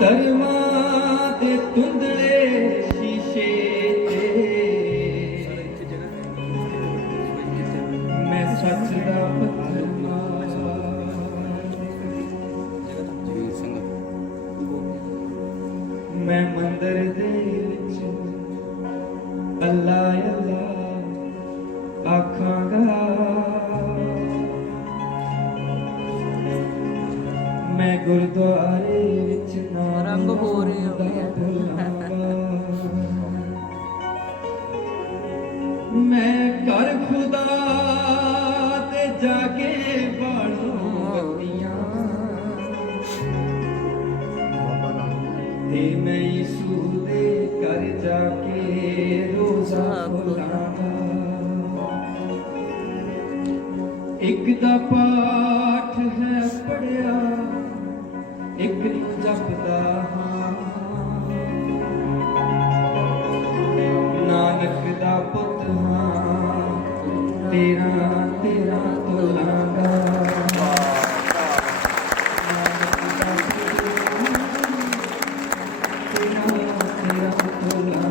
ਕਰਮਾਂ ਦੇ ਤੁੰਦਲੇ ਸ਼ੀਸ਼ੇ ਤੇ। ਮੈਂ ਸੱਚ ਦਾ ਪੱਥਰ ਮੈਂ ਮੰਦਰ ਦੇ ਵਿੱਚ ਅੱਲਾ ਅੱਲਾ ਆਖਾਂਗਾ ਮੈਂ ਗੁਰਦੁਆਰੇ ਵਿੱਚ ਨਾਮ ਰੰਗ ਹੋ ਰਹੇ ਹੋ। ਮੈਂ ਘਰ ਖੁਦਾ ਤੇ ਜਾ ਕੇ ਬਾਣੂ ਬੱਤੀਆਂ। ਤੇ ਮੈਂ ਯਿਸੂ ਦੇ ਘਰ ਜਾ ਕੇ ਰੋਜ਼ਾ ਇੱਕ ਦਾ ਪਾਠ ਹੈ ਪੜਿਆ ਇੱਕ ਨੂੰ ਜਪਦਾ ਹਾਂ। ਨਾਨਕ ਦਾ ਪੁੱਤ ਹਾਂ ਤੇਰਾ ਤੇਰਾ ਤੋਲਾ ਤੇਰਾ ਤੇਰਾ ਤੋਲਾ